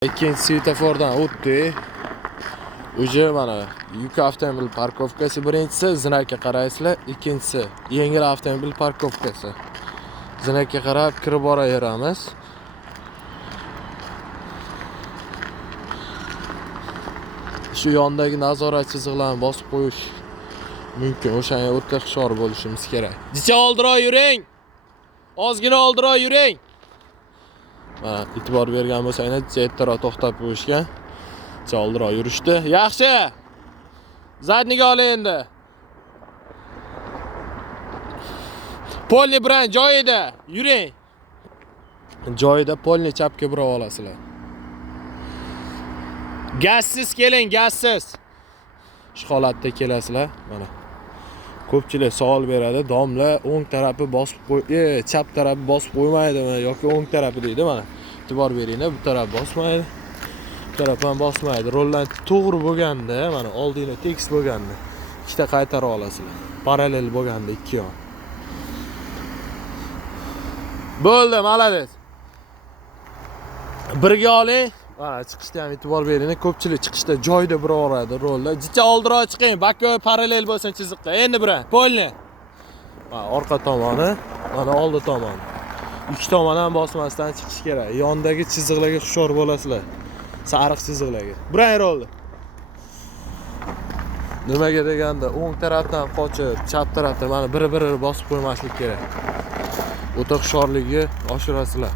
Ikkinchi svetofordan o'tdik. Uje mana yuk avtomobil parkovkasi birinchisi, znakka qaraysizlar, ikkinchisi yengil avtomobil parkovkasi. Znakka qarab kirib boraveramiz. Shu yondagi nazorat chiziqlarini bosib qo'yish mumkin. O'shanga o'ta hushyor bo'lishimiz kerak. Jicha oldiroq yuring. Ozgina oldiroq yuring. Mana e'tibor bergan bo'lsangiz, chetdaroq to'xtab qo'yishgan. Oldiroq yurishdi. Yaxshi. Zadniga oling endi. Polni bilan joyida yuring. Joyida polni chapga burab olasizlar. Gazsiz keling, gazsiz. Shu holatda kelasizlar. Mana. Ko'pchilik savol beradi, domla o'ng tarafi bosib qo'y, chap tarafi bosib qo'ymaydimi yoki o'ng tarafi deydi. Mana e'tibor beringlar, bu taraf bosmaydi. Bu taraf ham bosmaydi. Rollar to'g'ri bo'lganda, mana oldinglar tekis bo'lganda, ikkita qaytarib olasizlar. Parallel bo'lganda ikki yon. Bo'ldi, malades. Birga oling. Mana chiqishda ham e'tibor beringlar. Ko'pchilik chiqishda joyida buraveradi rollar. Jicha oldiroq chiqing, bakka parallel bo'lsin chiziqqa. Endi bilan polni. Mana orqa tomoni, mana oldi tomoni. Ikki tomondan bosmasdan chiqish kerak. Yondagi chiziqlarga hushyor bo'lasizlar. Sariq chiziqlarga. Biran rolni. Nimaga deganda o'ng tarafdan qochib, chap tarafdan mana bir-birini bosib qo'ymaslik kerak. O'ta hushyorlikni oshirasizlar.